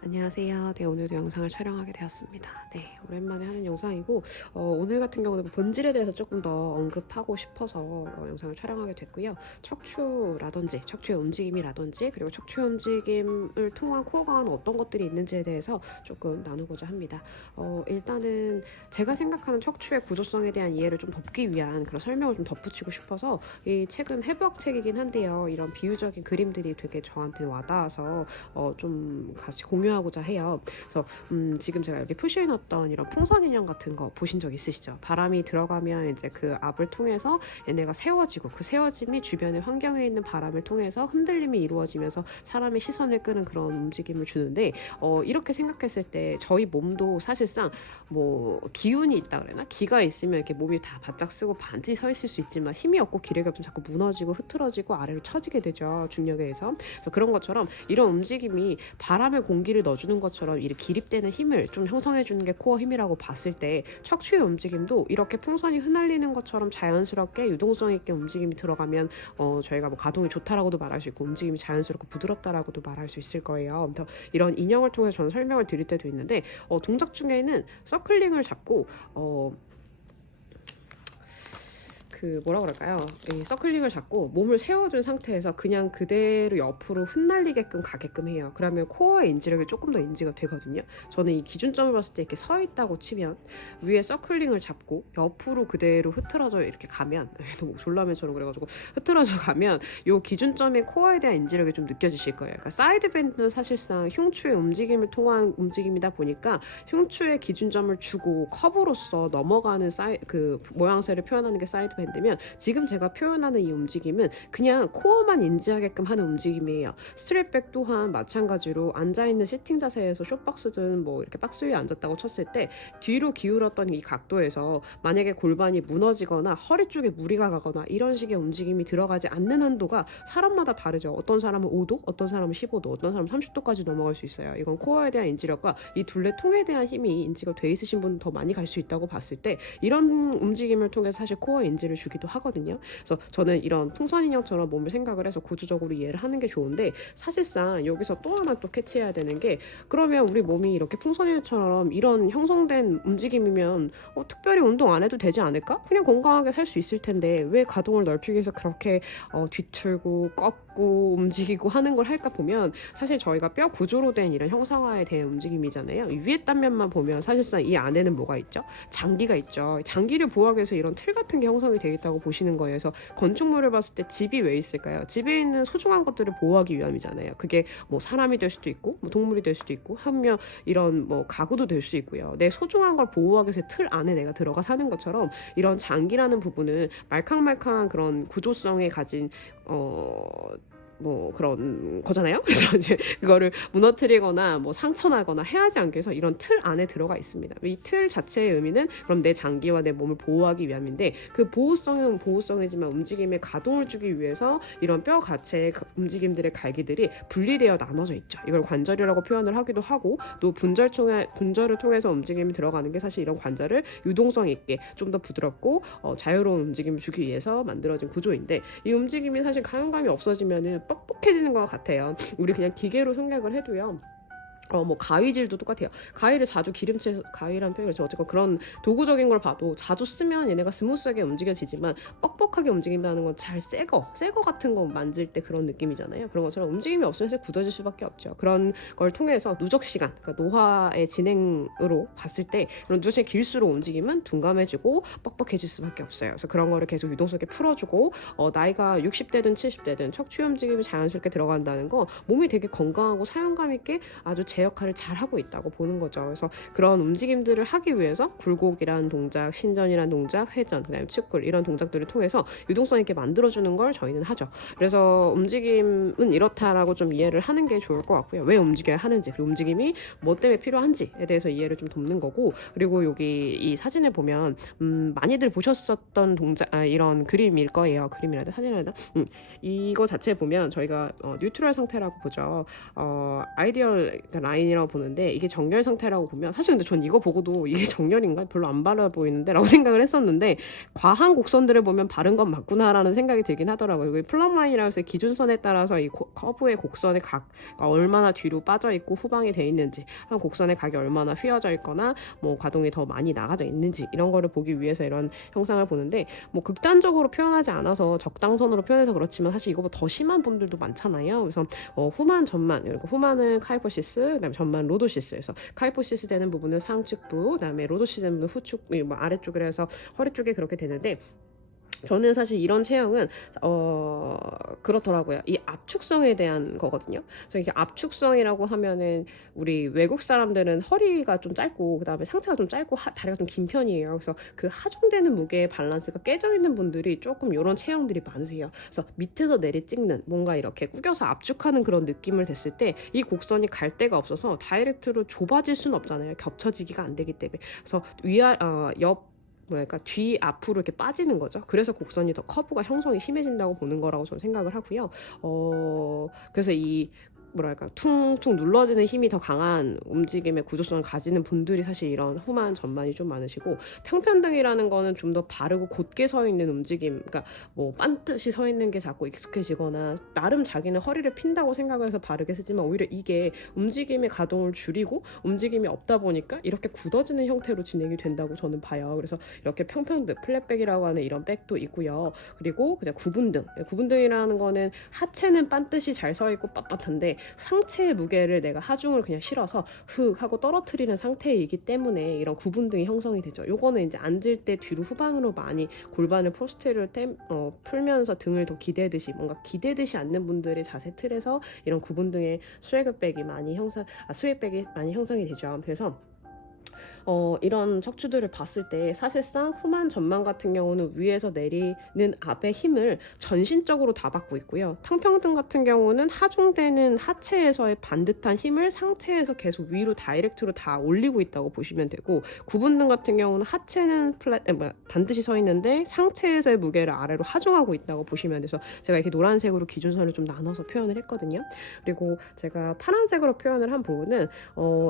안녕하세요. 네, 오늘도 영상을 촬영하게 되었습니다. 네, 오랜만에 하는 영상이고 오늘 같은 경우는 본질에 대해서 조금 더 언급하고 싶어서 영상을 촬영하게 됐고요. 척추라든지 척추의 움직임이라든지 그리고 척추 움직임을 통한 코어가 어떤 것들이 있는지에 대해서 조금 나누고자 합니다. 일단은 제가 생각하는 척추의 구조성에 대한 이해를 좀 덮기 위한 그런 설명을 좀 덧붙이고 싶어서 이 책은 해부학 책이긴 한데요. 이런 비유적인 그림들이 되게 저한테 와닿아서 좀 같이 공유하고자 해요. 그래서 지금 제가 여기 표시해놨던 이런 풍선 인형 같은 거 보신 적 있으시죠? 바람이 들어가면 이제 그 압을 통해서 얘네가 세워지고 그 세워짐이 주변의 환경에 있는 바람을 통해서 흔들림이 이루어지면서 사람의 시선을 끄는 그런 움직임을 주는데 이렇게 생각했을 때 저희 몸도 사실상 뭐 기운이 있다 그래나 기가 있으면 이렇게 몸이 다 바짝 쓰고 반지 서 있을 수 있지만 힘이 없고 기력이 없으면 자꾸 무너지고 흐트러지고 아래로 처지게 되죠. 중력에 의해서. 그래서 그런 것처럼 이런 움직임이 바람을 공기를 넣어주는 것처럼 이렇게 기립되는 힘을 좀 형성해주는 게 코어 힘이라고 봤을 때 척추의 움직임도 이렇게 풍선이 흩날리는 것처럼 자연스럽게 유동성 있게 움직임이 들어가면 저희가 뭐 가동이 좋다라고도 말할 수 있고 움직임이 자연스럽고 부드럽다라고도 말할 수 있을 거예요. 그래서 이런 인형을 통해서 저는 설명을 드릴 때도 있는데 동작 중에는 서클링을 잡고 그 뭐라 그럴까요? 이 서클링을 잡고 몸을 세워준 상태에서 그냥 그대로 옆으로 흩날리게끔 가게끔 해요. 그러면 코어의 인지력이 조금 더 인지가 되거든요. 저는 이 기준점을 봤을 때 이렇게 서 있다고 치면 위에 서클링을 잡고 옆으로 그대로 흐트러져 이렇게 가면 너무 졸라맨처럼 그래가지고 흐트러져 가면 요 기준점의 코어에 대한 인지력이 좀 느껴지실 거예요. 그러니까 사이드 밴드는 사실상 흉추의 움직임을 통한 움직임이다 보니까 흉추의 기준점을 주고 커브로서 넘어가는 그 모양새를 표현하는 게 사이드 밴드. 되면 지금 제가 표현하는 이 움직임은 그냥 코어만 인지하게끔 하는 움직임이에요. 스트랩백 또한 마찬가지로 앉아있는 시팅 자세에서 숏박스든 뭐 이렇게 박스 위에 앉았다고 쳤을 때 뒤로 기울었던 이 각도에서 만약에 골반이 무너지거나 허리 쪽에 무리가 가거나 이런 식의 움직임이 들어가지 않는 한도가 사람마다 다르죠. 어떤 사람은 5도, 어떤 사람은 15도, 어떤 사람은 30도까지 넘어갈 수 있어요. 이건 코어에 대한 인지력과 이 둘레 통에 대한 힘이 인지가 돼 있으신 분은 더 많이 갈 수 있다고 봤을 때 이런 움직임을 통해서 사실 코어 인지를 주기도 하거든요. 그래서 저는 이런 풍선 인형처럼 몸을 생각을 해서 구조적으로 이해를 하는 게 좋은데 사실상 여기서 또 하나 또 캐치해야 되는 게 그러면 우리 몸이 이렇게 풍선 인형처럼 이런 형성된 움직임이면 특별히 운동 안 해도 되지 않을까? 그냥 건강하게 살 수 있을 텐데 왜 가동을 넓히기 위해서 그렇게 뒤틀고 꺾고 움직이고 하는 걸 할까 보면 사실 저희가 뼈 구조로 된 이런 형상화에 대한 움직임이잖아요. 위에 단면만 보면 사실상 이 안에는 뭐가 있죠? 장기가 있죠. 장기를 보호하기 위해서 이런 틀 같은 게 형성이 되어 있다고 보시는 거예요. 그래서 건축물을 봤을 때 집이 왜 있을까요? 집에 있는 소중한 것들을 보호하기 위함이잖아요. 그게 뭐 사람이 될 수도 있고 뭐 동물이 될 수도 있고 하며 이런 뭐 가구도 될 수 있고요. 내 소중한 걸 보호하기 위해서 틀 안에 내가 들어가 사는 것처럼 이런 장기라는 부분은 말캉말캉한 그런 구조성에 가진 뭐 그런 거잖아요. 그래서 이제 그거를 무너뜨리거나 뭐 상처나거나 해하지 않기 위해서 이런 틀 안에 들어가 있습니다. 이 틀 자체의 의미는 그럼 내 장기와 내 몸을 보호하기 위함인데 그 보호성은 보호성이지만 움직임에 가동을 주기 위해서 이런 뼈 자체의 움직임들의 갈기들이 분리되어 나눠져 있죠. 이걸 관절이라고 표현을 하기도 하고 또 분절을 통해서 움직임이 들어가는 게 사실 이런 관절을 유동성 있게 좀 더 부드럽고 자유로운 움직임을 주기 위해서 만들어진 구조인데 이 움직임이 사실 가용감이 없어지면은 뻑뻑해지는 것 같아요. 우리 그냥 기계로 생각을 해도요. 뭐 가위질도 똑같아요. 가위를 자주 기름칠해서 가위라는 표현을 어쨌건 그런 도구적인 걸 봐도 자주 쓰면 얘네가 스무스하게 움직여지지만 뻑뻑하게 움직인다는 건 잘 새거 같은 거 만질 때 그런 느낌이잖아요. 그런 것처럼 움직임이 없으면 굳어질 수밖에 없죠. 그런 걸 통해서 누적 시간, 그러니까 노화의 진행으로 봤을 때 그런 누적 시간이 길수록 움직임은 둔감해지고 뻑뻑해질 수밖에 없어요. 그래서 그런 거를 계속 유동성에 풀어주고 나이가 60대든 70대든 척추 움직임이 자연스럽게 들어간다는 건 몸이 되게 건강하고 사용감 있게 아주 제 역할을 잘 하고 있다고 보는 거죠. 그래서 그런 움직임들을 하기 위해서 굴곡이라는 동작, 신전이라는 동작, 회전, 그다음에 측굴 이런 동작들을 통해서 유동성 있게 만들어주는 걸 저희는 하죠. 그래서 움직임은 이렇다라고 좀 이해를 하는 게 좋을 것 같고요. 왜 움직여야 하는지, 그리고 움직임이 뭐 때문에 필요한지에 대해서 이해를 좀 돕는 거고, 그리고 여기 이 사진을 보면 많이들 보셨었던 동작, 이런 그림일 거예요. 그림이라든 사진이라든 이거 자체 보면 저희가 뉴트럴 상태라고 보죠. 아이디얼, 그러니까 라인이라고 보는데 이게 정렬 상태라고 보면 사실 근데 전 이거 보고도 이게 정렬인가 별로 안 바라 보이는데 라고 생각을 했었는데 과한 곡선들을 보면 바른 건 맞구나라는 생각이 들긴 하더라고요. 플럼 라인이라고 해서 기준선에 따라서 이 커브의 곡선의 각가 얼마나 뒤로 빠져 있고 후방이 돼 있는지, 한 곡선의 각이 얼마나 휘어져 있거나 뭐 가동이 더 많이 나가져 있는지 이런 거를 보기 위해서 이런 형상을 보는데 뭐 극단적으로 표현하지 않아서 적당선으로 표현해서 그렇지만 사실 이거보다 더 심한 분들도 많잖아요. 그래서 후만 전만, 그러니까 후만은 카이포시스, 그다음에 전만 로도시스. 그래서 카이포시스 되는 부분은 상측부, 그다음에 로도시스 되는 부분은 후축, 뭐 아래쪽으로 해서 허리 쪽에 그렇게 되는데 저는 사실 이런 체형은 그렇더라고요. 이 압축성에 대한 거거든요. 그래서 이게 압축성이라고 하면은 우리 외국 사람들은 허리가 좀 짧고 그다음에 상체가 좀 짧고 다리가 좀 긴 편이에요. 그래서 그 하중되는 무게의 밸런스가 깨져 있는 분들이 조금 이런 체형들이 많으세요. 그래서 밑에서 내리 찍는 뭔가 이렇게 구겨서 압축하는 그런 느낌을 댔을 때 이 곡선이 갈 데가 없어서 다이렉트로 좁아질 수는 없잖아요. 겹쳐지기가 안 되기 때문에. 그래서 옆 뭐랄까 뒤 앞으로 이렇게 빠지는 거죠. 그래서 곡선이 더 커브가 형성이 심해진다고 보는 거라고 저는 생각을 하고요. 그래서 이 뭐랄까 퉁퉁 눌러지는 힘이 더 강한 움직임의 구조성을 가지는 분들이 사실 이런 후만 전만이 좀 많으시고, 평편등이라는 거는 좀 더 바르고 곧게 서 있는 움직임, 그러니까 뭐 반듯이 서 있는 게 자꾸 익숙해지거나 나름 자기는 허리를 핀다고 생각을 해서 바르게 쓰지만 오히려 이게 움직임의 가동을 줄이고 움직임이 없다 보니까 이렇게 굳어지는 형태로 진행이 된다고 저는 봐요. 그래서 이렇게 평편등, 플랫백이라고 하는 이런 백도 있고요. 그리고 그냥 구분등이라는 거는 하체는 반듯이 잘 서 있고 빳빳한데 상체의 무게를 내가 하중을 그냥 실어서 흑 하고 떨어뜨리는 상태이기 때문에 이런 구분등이 형성이 되죠. 요거는 이제 앉을 때 뒤로 후방으로 많이 골반을 포스트를 풀면서 등을 더 기대듯이 뭔가 기대듯이 앉는 분들의 자세 틀에서 이런 구분등의 스웨그백이 많이 스웨백이 많이 형성이 되죠. 그래서 이런 척추들을 봤을 때 사실상 후만 전만 같은 경우는 위에서 내리는 압의 힘을 전신적으로 다 받고 있고요. 평평등 같은 경우는 하중되는 하체에서의 반듯한 힘을 상체에서 계속 위로 다이렉트로 다 올리고 있다고 보시면 되고, 구분등 같은 경우는 하체는 반드시 서 있는데 상체에서의 무게를 아래로 하중하고 있다고 보시면 돼서 제가 이렇게 노란색으로 기준선을 좀 나눠서 표현을 했거든요. 그리고 제가 파란색으로 표현을 한 부분은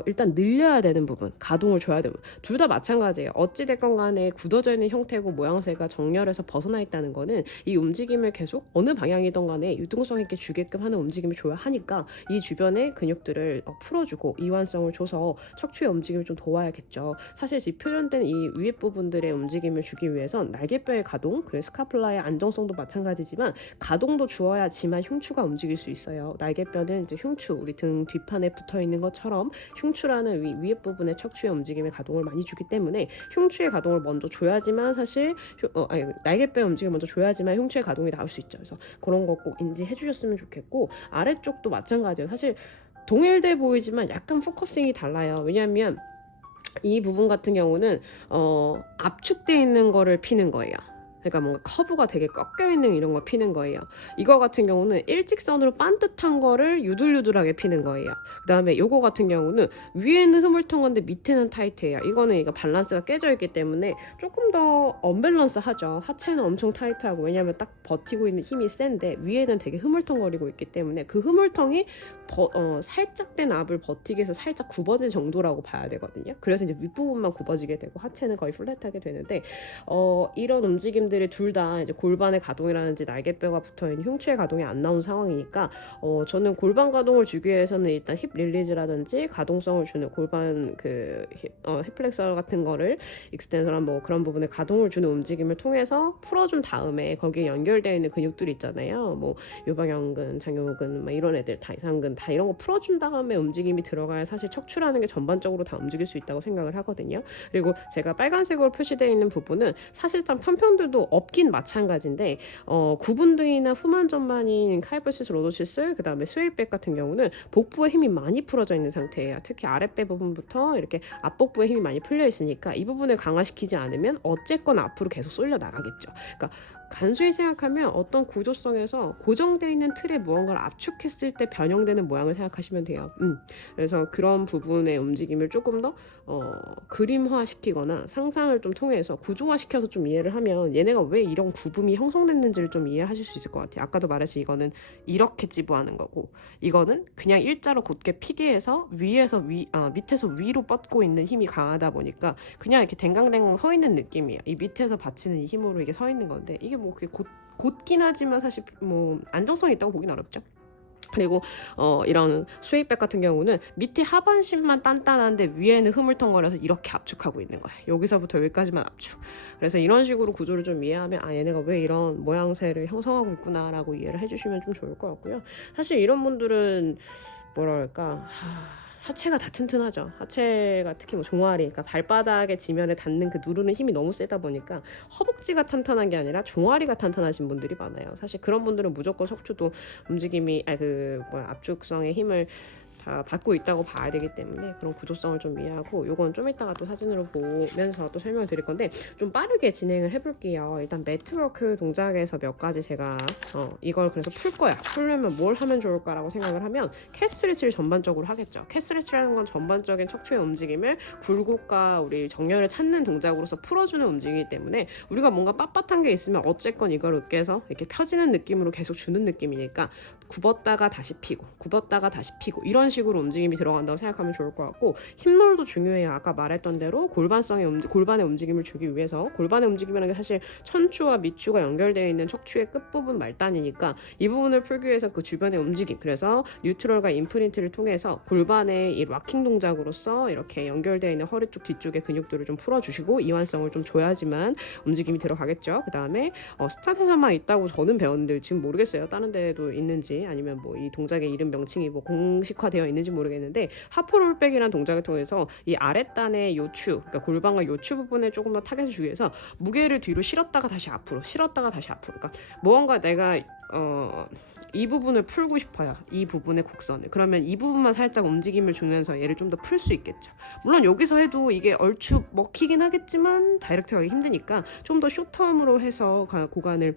일단 늘려야 되는 부분, 가동을 줘야 되는 부분, 둘 다 마찬가지예요. 어찌됐건 간에 굳어져 있는 형태고 모양새가 정렬에서 벗어나 있다는 거는 이 움직임을 계속 어느 방향이든 간에 유동성 있게 주게끔 하는 움직임을 줘야 하니까 이 주변의 근육들을 풀어주고 이완성을 줘서 척추의 움직임을 좀 도와야겠죠. 사실 이 표현된 이 위에 부분들의 움직임을 주기 위해선 날개뼈의 가동, 그리고 스카플라의 안정성도 마찬가지지만 가동도 주어야지만 흉추가 움직일 수 있어요. 날개뼈는 이제 흉추, 우리 등 뒷판에 붙어 있는 것처럼 흉추라는 위에 부분의 척추의 움직임의 가동을 많이 주기 때문에 흉추의 가동을 먼저 줘야지만 사실 날개뼈의 움직임을 먼저 줘야지만 흉추의 가동이 나올 수 있죠. 그래서 그런 거 꼭 인지해 주셨으면 좋겠고, 아래쪽도 마찬가지예요. 사실 동일돼 보이지만 약간 포커싱이 달라요. 왜냐하면 이 부분 같은 경우는 압축돼 있는 거를 피는 거예요. 그러니까 뭔가 커브가 되게 꺾여 있는 이런 걸 피는 거예요. 이거 같은 경우는 일직선으로 반듯한 거를 유들유들하게 피는 거예요. 그 다음에 요거 같은 경우는 위에는 흐물텅한데 밑에는 타이트해요. 이거는 이거 밸런스가 깨져 있기 때문에 조금 더 언밸런스하죠. 하체는 엄청 타이트하고, 왜냐면 딱 버티고 있는 힘이 센데 위에는 되게 흐물텅거리고 있기 때문에 그 흐물텅이 살짝 된 압을 버티기 위해서 살짝 굽어진 정도라고 봐야 되거든요. 그래서 이제 윗부분만 굽어지게 되고 하체는 거의 플랫하게 되는데, 이런 움직임들이 둘 다 이제 골반의 가동이라든지 날개뼈가 붙어있는 흉추의 가동이 안 나온 상황이니까 저는 골반 가동을 주기 위해서는 일단 힙 릴리즈라든지 가동성을 주는 골반 힙 플렉서 같은 거를 익스텐서나 뭐 그런 부분에 가동을 주는 움직임을 통해서 풀어준 다음에 거기에 연결되어 있는 근육들이 있잖아요. 뭐 요방형근, 장요근, 막 이런 애들, 다이상근 다 이런 거 풀어준 다음에 움직임이 들어가야 사실 척추라는 게 전반적으로 다 움직일 수 있다고 생각을 하거든요. 그리고 제가 빨간색으로 표시되어 있는 부분은 사실상 편편들도 없긴 마찬가지인데 구분등이나 후만 전만인 카이포시스, 로도시스, 그 다음에 스웨이백 같은 경우는 복부에 힘이 많이 풀어져 있는 상태예요. 특히 아랫배 부분부터 이렇게 앞복부에 힘이 많이 풀려 있으니까 이 부분을 강화시키지 않으면 어쨌거나 앞으로 계속 쏠려 나가겠죠. 그러니까 간수히 생각하면 어떤 구조성에서 고정되어 있는 틀에 무언가를 압축했을 때 변형되는 모양을 생각하시면 돼요. 그래서 그런 부분의 움직임을 조금 더 그림화시키거나 상상을 좀 통해서 구조화시켜서 좀 이해를 하면 얘네가 왜 이런 구분이 형성됐는지를 좀 이해하실 수 있을 것 같아요. 아까도 말했듯이 이거는 이렇게 지부하는 거고, 이거는 그냥 일자로 곧게 피게해서 밑에서 위로 뻗고 있는 힘이 강하다 보니까 그냥 이렇게 댕강댕강 서 있는 느낌이에요. 이 밑에서 받치는 이 힘으로 이게 서 있는 건데, 이게 뭐 그게 곧긴 하지만 사실 뭐 안정성이 있다고 보긴 어렵죠. 그리고 이런 스웨이백 같은 경우는 밑에 하반신만 단단한데 위에는 흐물텅거려서 이렇게 압축하고 있는 거예요. 여기서부터 여기까지만 압축. 그래서 이런 식으로 구조를 좀 이해하면 얘네가 왜 이런 모양새를 형성하고 있구나 라고 이해를 해주시면 좀 좋을 것 같고요. 사실 이런 분들은 뭐랄까 하체가 다 튼튼하죠. 하체가 특히 뭐 종아리, 그러니까 발바닥의 지면에 닿는 그 누르는 힘이 너무 세다 보니까 허벅지가 탄탄한 게 아니라 종아리가 탄탄하신 분들이 많아요. 사실 그런 분들은 무조건 척추도 움직임이 압축성의 힘을 다 받고 있다고 봐야 되기 때문에 그런 구조성을 좀 이해하고, 요건 좀 이따가 또 사진으로 보면서 또 설명을 드릴 건데 좀 빠르게 진행을 해볼게요. 일단 매트워크 동작에서 몇 가지 제가 이걸 그래서 풀려면 뭘 하면 좋을까라고 생각을 하면 캣스트레치를 전반적으로 하겠죠. 캣스트레치라는 건 전반적인 척추의 움직임을 굴곡과 우리 정렬을 찾는 동작으로서 풀어주는 움직이기 때문에 우리가 뭔가 빳빳한 게 있으면 어쨌건 이걸 으깨서 이렇게 펴지는 느낌으로 계속 주는 느낌이니까 굽었다가 다시 피고 이런 식으로 움직임이 들어간다고 생각하면 좋을 것 같고, 힙롤도 중요해요. 아까 말했던 대로 골반의 움직임을 주기 위해서, 골반의 움직임이라는 게 사실 천추와 밑추가 연결되어 있는 척추의 끝부분 말단이니까 이 부분을 풀기 위해서 그 주변의 움직임, 그래서 뉴트럴과 임프린트를 통해서 골반의 이 락킹 동작으로서 이렇게 연결되어 있는 허리 쪽 뒤쪽의 근육들을 좀 풀어주시고 이완성을 좀 줘야지만 움직임이 들어가겠죠. 그 다음에 스타트에서만 있다고 저는 배웠는데 지금 모르겠어요. 다른 데도 있는지 아니면 뭐 이 동작의 이름 명칭이 뭐 공식화되어 있는지 모르겠는데, 하프롤백이라는 동작을 통해서 이 아랫단의 요추, 그러니까 골반과 요추 부분에 조금 더 타겟을 주기 위해서 무게를 뒤로 실었다가 다시 앞으로, 그러니까 무언가 내가 이 부분을 풀고 싶어요. 이 부분의 곡선을. 그러면 이 부분만 살짝 움직임을 주면서 얘를 좀 더 풀 수 있겠죠. 물론 여기서 해도 이게 얼추 먹히긴 하겠지만 다이렉트 하기 힘드니까 좀 더 숏텀으로 해서 고관을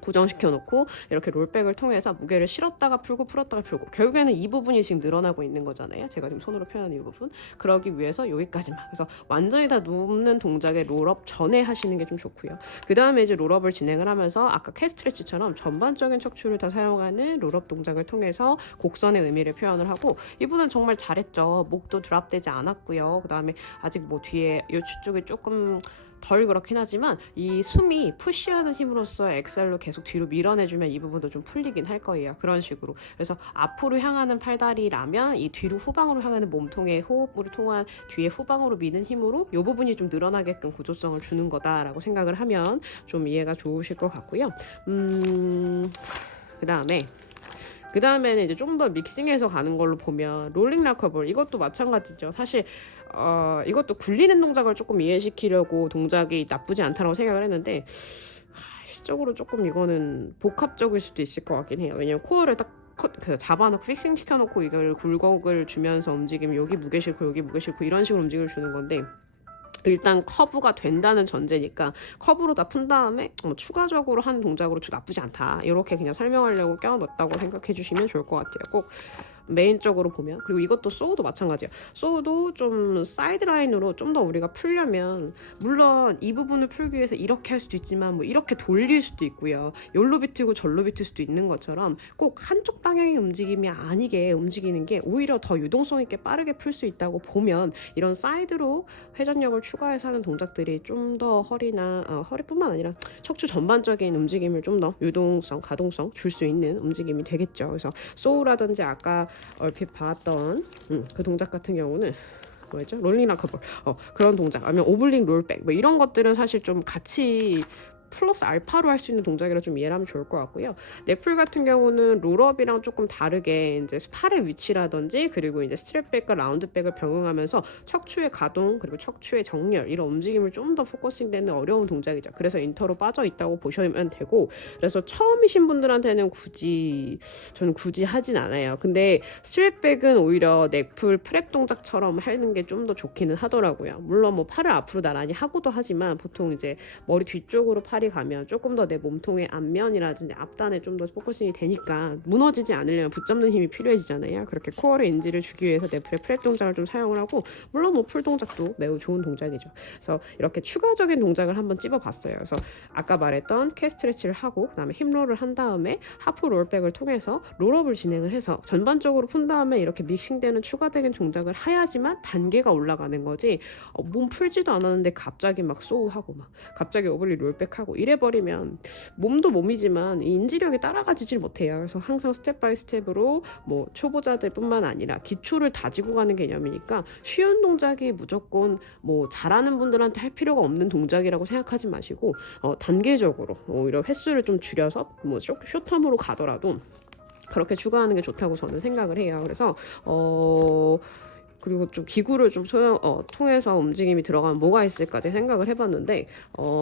고정시켜 놓고 이렇게 롤백을 통해서 무게를 실었다가 풀고 풀었다가 풀고, 결국에는 이 부분이 지금 늘어나고 있는 거잖아요. 제가 지금 손으로 표현하는 이 부분. 그러기 위해서 여기까지만. 그래서 완전히 다 눕는 동작의 롤업 전에 하시는 게 좀 좋고요. 그 다음에 이제 롤업을 진행을 하면서 아까 캣스트레치처럼 전반적인 척추를 다 사용하는 롤업 동작을 통해서 곡선의 의미를 표현을 하고, 이분은 정말 잘했죠. 목도 드랍되지 않았고요. 그 다음에 아직 뭐 뒤에 요추 쪽이 조금 덜 그렇긴 하지만 이 숨이 푸시하는 힘으로써 엑셀로 계속 뒤로 밀어내주면 이 부분도 좀 풀리긴 할 거예요. 그런 식으로. 그래서 앞으로 향하는 팔다리라면 이 뒤로 후방으로 향하는 몸통의 호흡으로 통한 뒤에 후방으로 미는 힘으로 이 부분이 좀 늘어나게끔 구조성을 주는 거다라고 생각을 하면 좀 이해가 좋으실 것 같고요. 그 다음에는 이제 좀 더 믹싱해서 가는 걸로 보면 롤링 락커볼, 이것도 마찬가지죠. 사실 이것도 굴리는 동작을 조금 이해시키려고 동작이 나쁘지 않다고 생각을 했는데, 실적으로 조금 이거는 복합적일 수도 있을 것 같긴 해요. 왜냐면 코어를 딱 잡아놓고 픽싱 시켜놓고 이걸 굴곡을 주면서 움직이면 여기 무게 실고 여기 무게 실고 이런 식으로 움직임을 주는 건데, 일단 커브가 된다는 전제니까 커브로 다 푼 다음에 추가적으로 하는 동작으로 나쁘지 않다, 이렇게 그냥 설명하려고 껴넣었다고 생각해 주시면 좋을 것 같아요. 꼭 메인적으로 보면. 그리고 이것도 소우도 마찬가지예요. 소우도 좀 사이드라인으로 좀 더 우리가 풀려면, 물론 이 부분을 풀기 위해서 이렇게 할 수도 있지만 뭐 이렇게 돌릴 수도 있고요. 요로 비트고 절로 비틀 수도 있는 것처럼 꼭 한쪽 방향의 움직임이 아니게 움직이는 게 오히려 더 유동성 있게 빠르게 풀 수 있다고 보면, 이런 사이드로 회전력을 추가해서 하는 동작들이 좀 더 허리뿐만 아니라 척추 전반적인 움직임을 좀 더 유동성, 가동성 줄 수 있는 움직임이 되겠죠. 그래서 소우라든지 아까 얼핏 봤던 그 동작 같은 경우는 뭐였죠? 롤링 락커볼, 그런 동작, 아니면 오블링 롤백, 뭐 이런 것들은 사실 좀 같이 플러스 알파로 할 수 있는 동작이라 좀 이해를 하면 좋을 것 같고요. 넷풀 같은 경우는 롤업이랑 조금 다르게 이제 팔의 위치라든지 그리고 이제 스트랩백과 라운드백을 병행하면서 척추의 가동 그리고 척추의 정렬, 이런 움직임을 좀 더 포커싱되는 어려운 동작이죠. 그래서 인터로 빠져 있다고 보시면 되고, 그래서 처음이신 분들한테는 저는 굳이 하진 않아요. 근데 스트랩백은 오히려 넷풀 프랩 동작처럼 하는 게 좀 더 좋기는 하더라고요. 물론 뭐 팔을 앞으로 나란히 하고도 하지만 보통 이제 머리 뒤쪽으로 팔 팔이 가면 조금 더 내 몸통의 앞면이라든지 앞단에 좀 더 포커싱이 되니까 무너지지 않으려면 붙잡는 힘이 필요해지잖아요. 그렇게 코어의 인지를 주기 위해서 넷플의 프랩 동작을 좀 사용을 하고, 물론 뭐 풀 동작도 매우 좋은 동작이죠. 그래서 이렇게 추가적인 동작을 한번 찝어봤어요. 그래서 아까 말했던 캐 스트레치를 하고, 그 다음에 힙롤을 한 다음에 하프 롤백을 통해서 롤업을 진행을 해서 전반적으로 푼 다음에 이렇게 믹싱되는 추가적인 동작을 해야지만 단계가 올라가는 거지. 몸 풀지도 않았는데 갑자기 막 소우하고 막 갑자기 오블리 롤백하고 이래버리면 몸도 몸이지만 이 인지력이 따라가지질 못해요. 그래서 항상 스텝 바이 스텝으로 뭐 초보자들 뿐만 아니라 기초를 다지고 가는 개념이니까 쉬운 동작이 무조건 뭐 잘하는 분들한테 할 필요가 없는 동작이라고 생각하지 마시고, 단계적으로 오히려 횟수를 좀 줄여서 뭐 쇼텀으로 가더라도 그렇게 추가하는 게 좋다고 저는 생각을 해요. 그래서 그리고 좀 기구를 좀 통해서 움직임이 들어가면 뭐가 있을까 생각을 해봤는데,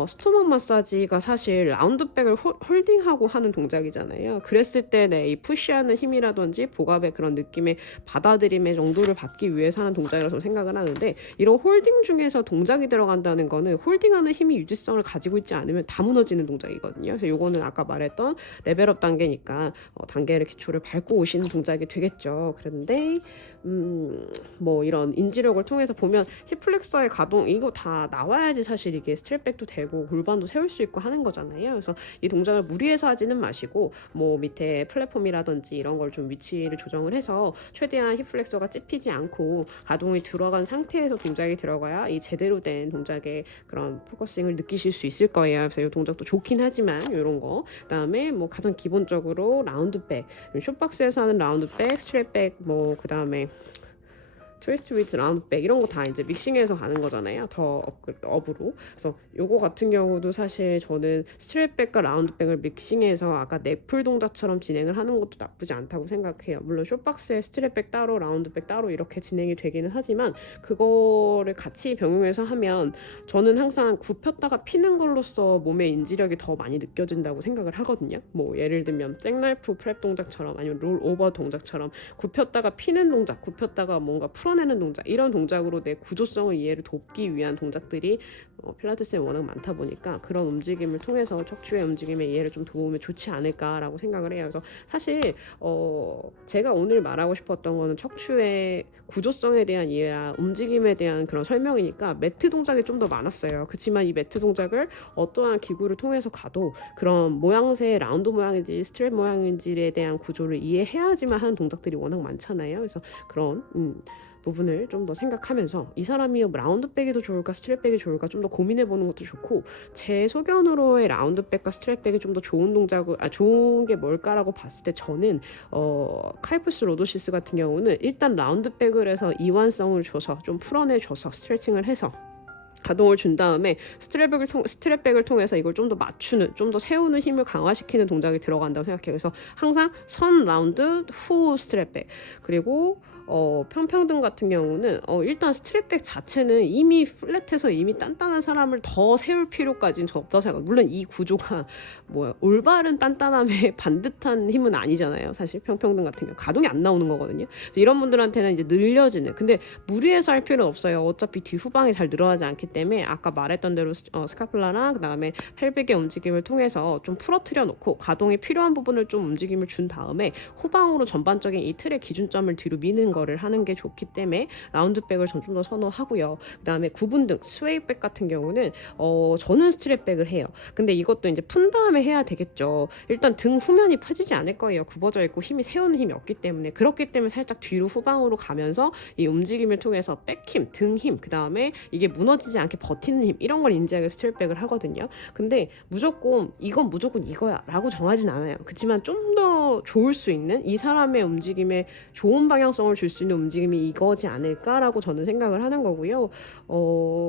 스토막 마사지가 사실 라운드백을 홀딩하고 하는 동작이잖아요. 그랬을 때 내 이 푸시하는 힘이라든지 복압의 그런 느낌의 받아들임의 정도를 받기 위해서 하는 동작이라서 생각을 하는데, 이런 홀딩 중에서 동작이 들어간다는 거는 홀딩하는 힘이 유지성을 가지고 있지 않으면 다 무너지는 동작이거든요. 그래서 요거는 아까 말했던 레벨업 단계니까 단계를 기초를 밟고 오시는 동작이 되겠죠. 그런데 뭐 이런 인지력을 통해서 보면 힙플렉서의 가동 이거 다 나와야지 사실 이게 스트랩백도 되고 골반도 세울 수 있고 하는 거잖아요. 그래서 이 동작을 무리해서 하지는 마시고 뭐 밑에 플랫폼이라든지 이런 걸 좀 위치를 조정을 해서 최대한 힙플렉서가 찝히지 않고 가동이 들어간 상태에서 동작이 들어가야 이 제대로 된 동작의 그런 포커싱을 느끼실 수 있을 거예요. 그래서 이 동작도 좋긴 하지만 이런 거, 그다음에 뭐 가장 기본적으로 라운드백, 숏박스에서 하는 라운드백, 스트랩백, 뭐 그다음에 트위스트 위드 라운드백 이런 거 다 이제 믹싱해서 가는 거잖아요. 더 업으로. 그래서 요거 같은 경우도 사실 저는 스트랩백과 라운드백을 믹싱해서 아까 넷풀 동작처럼 진행을 하는 것도 나쁘지 않다고 생각해요. 물론 숏박스에 스트랩백 따로 라운드백 따로 이렇게 진행이 되기는 하지만 그거를 같이 병용해서 하면 저는 항상 굽혔다가 피는 걸로써 몸의 인지력이 더 많이 느껴진다고 생각을 하거든요. 뭐 예를 들면 잭나이프 프랩 동작처럼 아니면 롤 오버 동작처럼 굽혔다가 피는 동작, 굽혔다가 뭔가 풀어내는 동작, 이런 동작으로 내 구조성을 이해를 돕기 위한 동작들이 필라테스에 워낙 많다 보니까 그런 움직임을 통해서 척추의 움직임의 이해를 좀 도우면 좋지 않을까라고 생각을 해요. 그래서 사실 제가 오늘 말하고 싶었던 거는 척추의 구조성에 대한 이해와 움직임에 대한 그런 설명이니까 매트 동작이 좀 더 많았어요. 그렇지만 이 매트 동작을 어떠한 기구를 통해서 가도 그런 모양새, 라운드 모양인지 스트랩 모양인지에 대한 구조를 이해해야지만 하는 동작들이 워낙 많잖아요. 그래서 그런 부분을 좀 더 생각하면서 이 사람이 라운드백이 더 좋을까 스트랩백이 좋을까 좀 더 고민해보는 것도 좋고, 제 소견으로의 라운드백과 스트랩백이 좀 더 좋은 좋은 게 뭘까라고 봤을 때 저는 카이푸스 로도시스 같은 경우는 일단 라운드백을 해서 이완성을 줘서 좀 풀어내줘서 스트레칭을 해서 가동을 준 다음에 스트랩백을 통해서 이걸 좀 더 맞추는, 좀 더 세우는 힘을 강화시키는 동작이 들어간다고 생각해요. 그래서 항상 선 라운드 후 스트랩백, 그리고 평평등 같은 경우는 일단 스트랩백 자체는 이미 플랫해서 이미 단단한 사람을 더 세울 필요까지는 저 없다고 생각해요. 물론 이 구조가 올바른 단단함의 반듯한 힘은 아니잖아요. 사실 평평등 같은 경우 가동이 안 나오는 거거든요. 그래서 이런 분들한테는 이제 늘려지는, 근데 무리해서 할 필요는 없어요. 어차피 뒤후방이 잘 늘어나지 않기 때문에 아까 말했던 대로 스카플라나 그 다음에 펠빅의 움직임을 통해서 좀 풀어뜨려 놓고 가동이 필요한 부분을 좀 움직임을 준 다음에 후방으로 전반적인 이 틀의 기준점을 뒤로 미는 거를 하는 게 좋기 때문에 라운드백을 전 좀 더 선호하고요. 그 다음에 구분등 스웨이백 같은 경우는 저는 스트랩백을 해요. 근데 이것도 이제 푼 다음에 해야 되겠죠. 일단 등 후면이 펴지지 않을 거예요. 굽어져 있고 힘이 세우는 힘이 없기 때문에. 그렇기 때문에 살짝 뒤로 후방으로 가면서 이 움직임을 통해서 백힘, 등힘, 그 다음에 이게 무너지지 않게 버티는 힘, 이런 걸 인지하게 스트랩백을 하거든요. 근데 이건 무조건 이거야 라고 정하진 않아요. 그렇지만 좀 더 좋을 수 있는, 이 사람의 움직임에 좋은 방향성을 줄 수 있는 움직임이 이거지 않을까라고 저는 생각을 하는 거고요.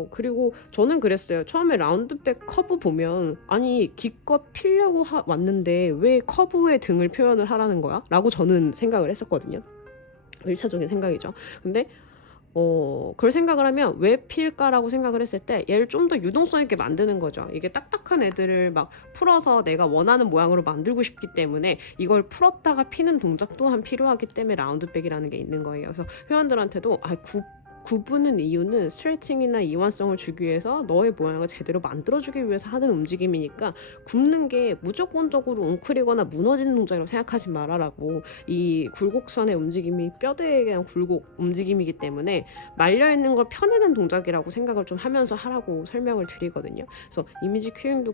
그리고 저는 그랬어요. 처음에 라운드백 커브 보면 아니 기껏 피려고 왔는데 왜 커브의 등을 표현을 하라는 거야? 라고 저는 생각을 했었거든요. 1차적인 생각이죠. 근데 그걸 생각을 하면 왜 필까라고 생각을 했을 때 얘를 좀 더 유동성 있게 만드는 거죠. 이게 딱딱한 애들을 막 풀어서 내가 원하는 모양으로 만들고 싶기 때문에 이걸 풀었다가 피는 동작 또한 필요하기 때문에 라운드백이라는 게 있는 거예요. 그래서 회원들한테도 구부는 이유는 스트레칭이나 이완성을 주기 위해서 너의 모양을 제대로 만들어주기 위해서 하는 움직임이니까 굽는 게 무조건적으로 웅크리거나 무너지는 동작이라고 생각하지 말아라고. 이 굴곡선의 움직임이 뼈대에 대한 굴곡 움직임이기 때문에 말려있는 걸 펴내는 동작이라고 생각을 좀 하면서 하라고 설명을 드리거든요. 그래서 이미지 큐잉도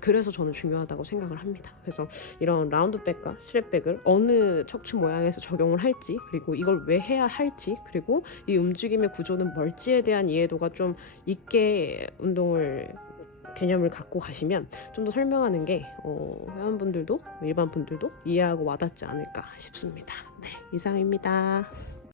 그래서 저는 중요하다고 생각을 합니다. 그래서 이런 라운드백과 스트랩백을 어느 척추 모양에서 적용을 할지, 그리고 이걸 왜 해야 할지, 그리고 이 움직임의 구조는 뭘지에 대한 이해도가 좀 있게 운동을 개념을 갖고 가시면 좀 더 설명하는 게 회원분들도 일반 분들도 이해하고 와닿지 않을까 싶습니다. 네, 이상입니다.